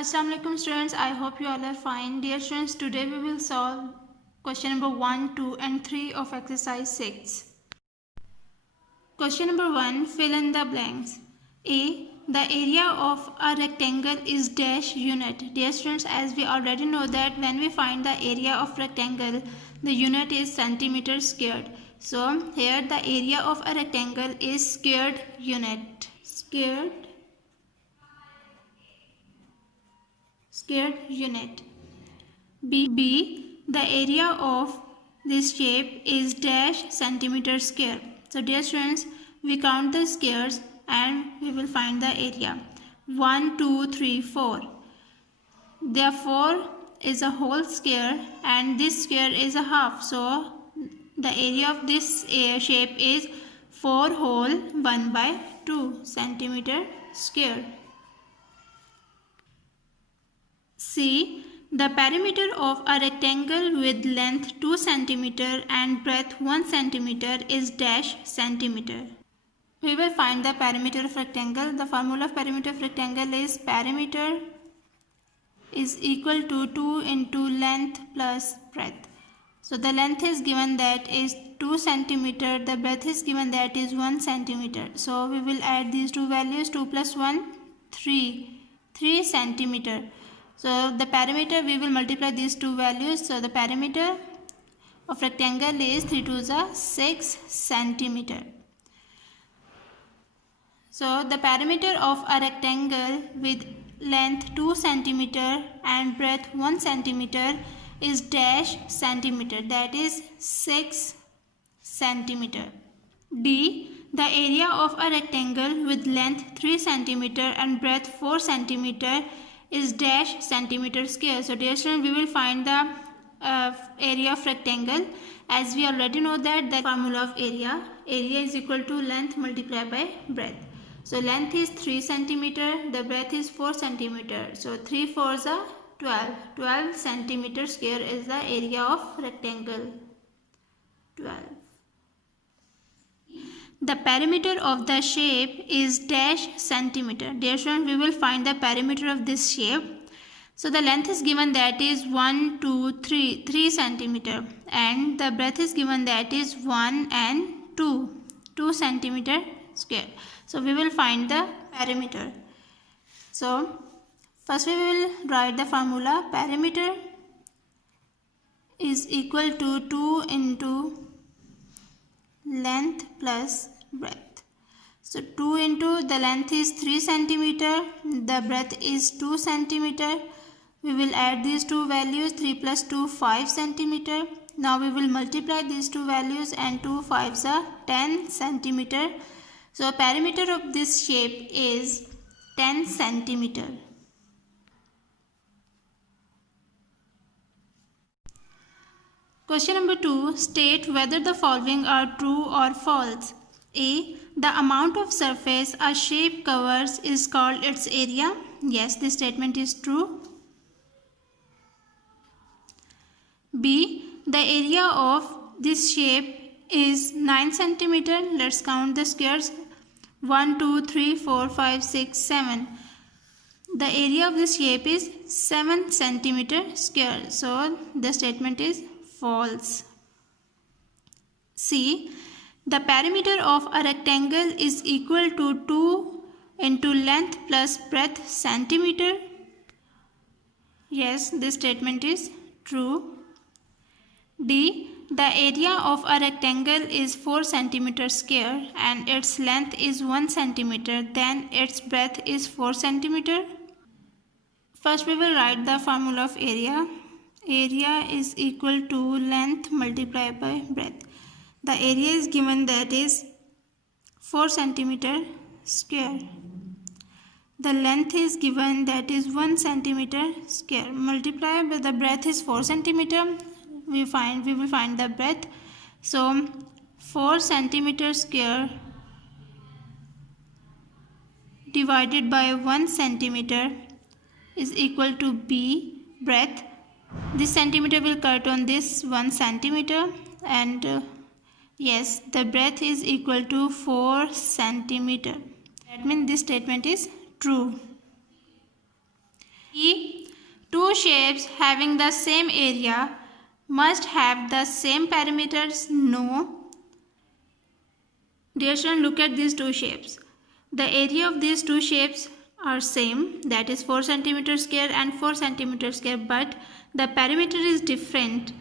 Assalamu alaikum students, I hope you all are fine. Dear students, today we will solve question number 1, 2 and 3 of exercise 6. Question number 1, fill in the blanks. A. The area of a rectangle is dash unit. Dear students, as we already know that when we find the area of rectangle, the unit is centimeter squared. So here the area of a rectangle is squared unit. Squared unit. B. The area of this shape is dash centimeter square. So dear students, we count the squares and we will find the area. 1, 2, 3, 4. There 4 is a whole square and this square is a half. So the area of this shape is 4 whole 1 by 2 centimeter square. C. The perimeter of a rectangle with length 2 cm and breadth 1 cm is dash centimeter. We will find the perimeter of rectangle. The formula of perimeter of rectangle is perimeter is equal to 2 into length plus breadth. So the length is given that is 2 cm, the breadth is given that is 1 cm. So we will add these two values, 2 plus 1, 3 cm. So the perimeter, we will multiply these two values. So the perimeter of rectangle is 3 to the 6 centimeter. So the perimeter of a rectangle with length 2 centimeter and breadth 1 centimeter is dash centimeter, that is 6 centimeter. D. The area of a rectangle with length 3 centimeter and breadth 4 centimeter is dash centimeter square. So dear students, we will find the area of rectangle. As we already know that the formula of area is equal to length multiplied by breadth. So length is 3 centimeter, the breadth is 4 centimeter. So 3 4s are 12 centimeter square is the area of rectangle. 12. The perimeter of the shape is dash centimeter. Dear students, we will find the perimeter of this shape. So the length is given that is 1, 2, 3 centimeter and the breadth is given that is 1 and 2 centimeter square. So we will find the perimeter. So first we will write the formula. Perimeter is equal to 2 into length plus breadth. So 2 into the length is 3 centimeter, the breadth is 2 centimeter. We will add these two values, 3 plus 2 5 centimeter. Now we will multiply these two values and 2 5s are 10 centimeter. So perimeter of this shape is 10 centimeter. Question number 2. State whether the following are true or false. A. The amount of surface a shape covers is called its area. Yes, this statement is true. B. The area of this shape is 9 centimeter. Let's count the squares. 1, 2, 3, 4, 5, 6, 7. The area of this shape is 7 centimeter square. So the statement is false. C. The perimeter of a rectangle is equal to 2 into length plus breadth centimeter. Yes, this statement is true. D. The area of a rectangle is 4 centimeter square and its length is 1 centimeter, then its breadth is 4 centimeter. First we will write the formula of area. Area is equal to length multiplied by breadth. The area is given that is 4 centimeter square. The length is given that is 1 centimeter square. Multiply by the breadth is 4 centimeter. We will find the breadth. So 4 centimeter square divided by 1 centimeter is equal to B, breadth. This centimeter will cut on this 1 centimeter and yes, the breadth is equal to 4 centimeter. That means this statement is true. E. Two shapes having the same area must have the same perimeters? No. Dear students, look at these two shapes. The area of these two shapes are same, that is 4 cm square and 4 cm square, but the perimeter is different.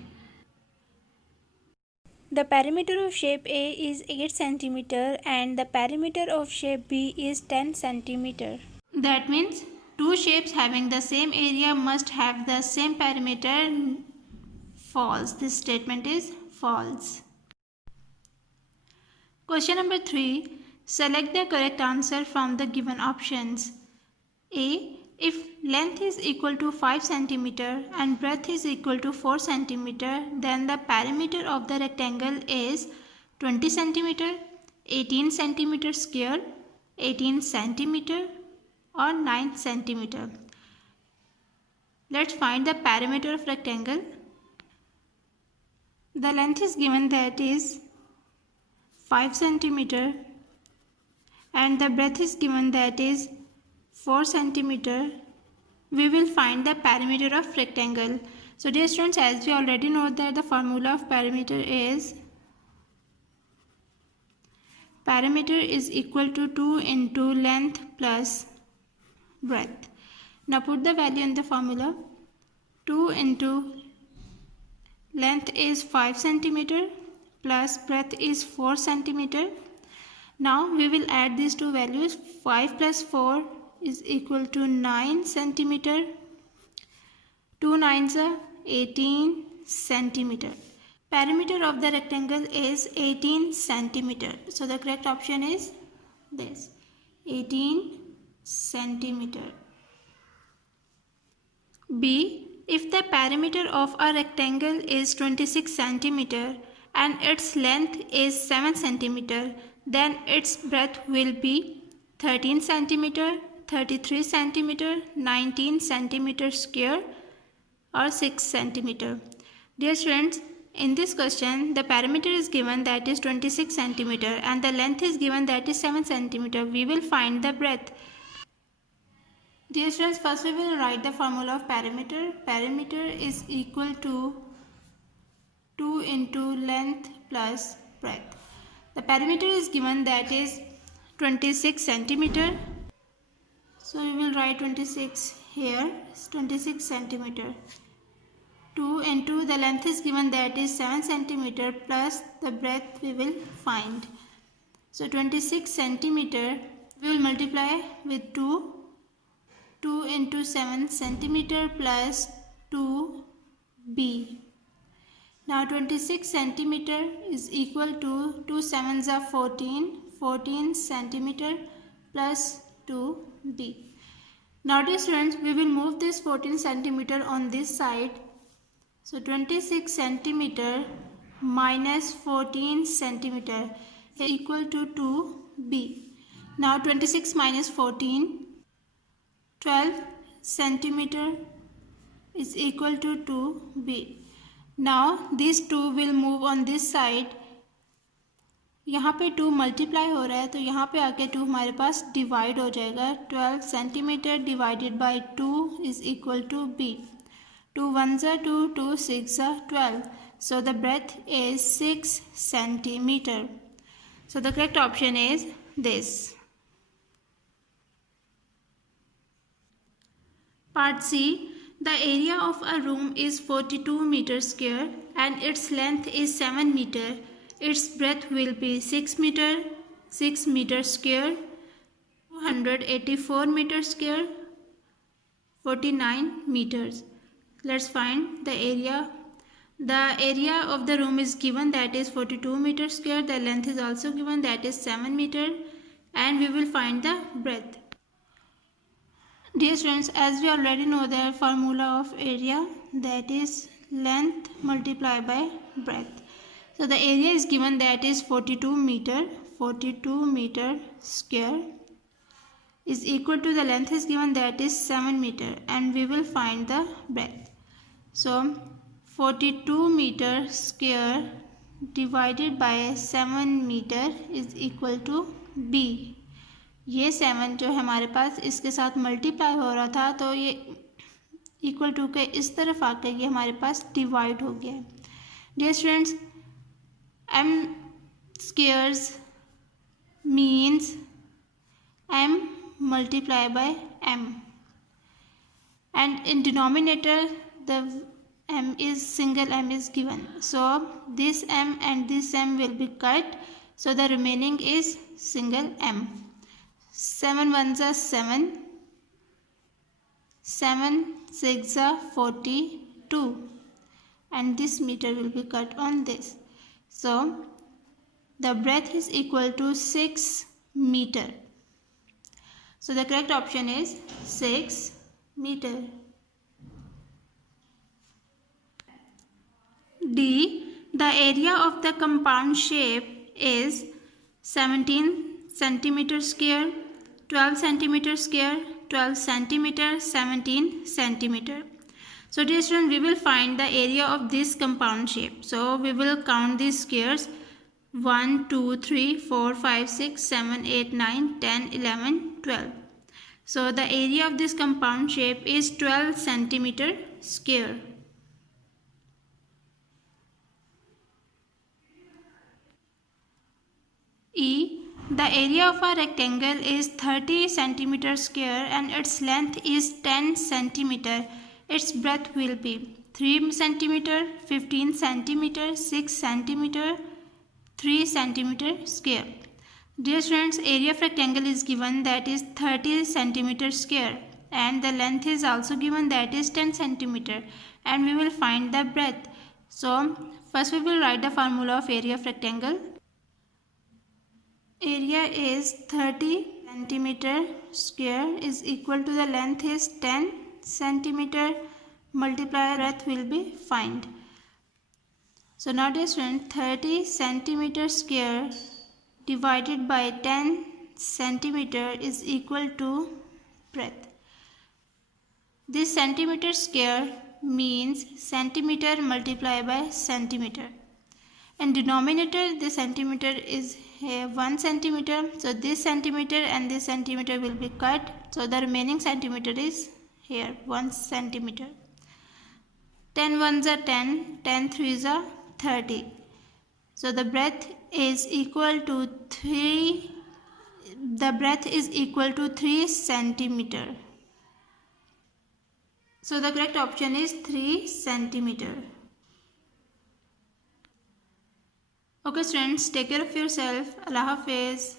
The perimeter of shape A is 8 cm and the perimeter of shape B is 10 cm. That means two shapes having the same area must have the same perimeter. False. This statement is false. Question number 3. Select the correct answer from the given options. A. If length is equal to 5 cm and breadth is equal to 4 cm, then the perimeter of the rectangle is 20 cm, 18 cm square, 18 cm or 9 cm. Let's find the perimeter of rectangle. The length is given, that is 5 cm, and the breadth is given, that is 4 cm. We will find the perimeter of rectangle. So dear students, as we already know that the formula of perimeter is equal to 2 into length plus breadth. Now put the value in the formula. 2 into length is 5 cm plus breadth is 4 cm. Now we will add these two values. 5 plus 4 is equal to 9 cm. 2 nines are 18 cm. Perimeter of the rectangle is 18 cm. So the correct option is this, 18 cm. B. If the perimeter of a rectangle is 26 cm and its length is 7 cm, then its breadth will be 13 cm, 33 cm, 19 cm square or 6 cm. Dear students, in this question the perimeter is given, that is 26 cm, and the length is given, that is 7 cm. We will find the breadth. Dear students, first we will write the formula of perimeter. Perimeter is equal to 2 into length plus breadth. The perimeter is given, that is 26 cm. So we will write 26 here. It's 26 cm. 2 into the length is given, that is 7 cm plus the breadth we will find. So 26 cm we will multiply with 2. 2 into 7 cm plus 2b. Now 26 cm is equal to 2 sevens are 14 cm plus 2b. Now dear students, we will move this 14 cm on this side. So 26 cm minus 14 cm is equal to 2b. Now 26 minus 14, 12 cm is equal to 2b. Now these two will move on this side. यहाँ पे 2 multiply हो रहा है तो यहाँ पे आके 2 हमारे पास डिवाइड हो जाएगा. 12 centimetre divided by 2 is equal to b. 2 ones are 2, 2 6 are 12. So the breadth is 6 centimeter. So the correct option is this. Part C. The area of a room is 42 meters square and its length is 7 meter. Its breadth will be 6 meters square, 284 meters square, 49 meters. Let's find the area. The area of the room is given, that is 42 meters square. The length is also given, that is 7 meter, and we will find the breadth. Dear students, as we already know the formula of area, that is length multiplied by breadth. So the area is given, that is 42 meter square is equal to the length is given, that is 7 meter, and we will find the breadth. So 42 meter square divided by 7 meter is equal to b. ये 7 जो हमारे पास इसके साथ multiply हो रहा था तो ये इक्वल टू के इस तरफ आकर ये हमारे पास डिवाइड हो गया है। Dear students, m squares means m multiply by m, and in denominator the m is single m is given, so this m and this m will be cut, so the remaining is single m. 7 ones are 7, 7 6 are 42, and this meter will be cut on this, so the breadth is equal to 6 meter. So the correct option is 6 meter. D. The area of the compound shape is 17 centimeter square, 12 centimeter square, 12 centimeter, 17 centimeter. So dear students, we will find the area of this compound shape. So we will count these squares: 1 2 3 4 5 6 7 8 9 10 11 12. So the area of this compound shape is 12 centimeter square. E. The area of a rectangle is 30 centimeter square and its length is 10 centimeter. Its breadth will be 3 centimeter, 15 centimeter, 6 centimeter, 3 centimeter square. Dear students, area of rectangle is given, that is 30 centimeter square, and the length is also given, that is 10 centimeter, and we will find the breadth. So first we will write the formula of area of rectangle. Area is 30 centimeter square is equal to the length is 10 centimeter multiply breadth will be find. So now dear student, 30 centimeter square divided by 10 centimeter is equal to breadth. This centimeter square means centimeter multiplied by centimeter. In denominator, the centimeter is here 1 centimeter, so this centimeter and this centimeter will be cut, so the remaining centimeter is here 1 centimeter. 10 ones are 10, 10 threes are 30, so the breadth is equal to 3 centimeter. So the correct option is 3 centimeter. Okay students, take care of yourself. Allah Hafiz.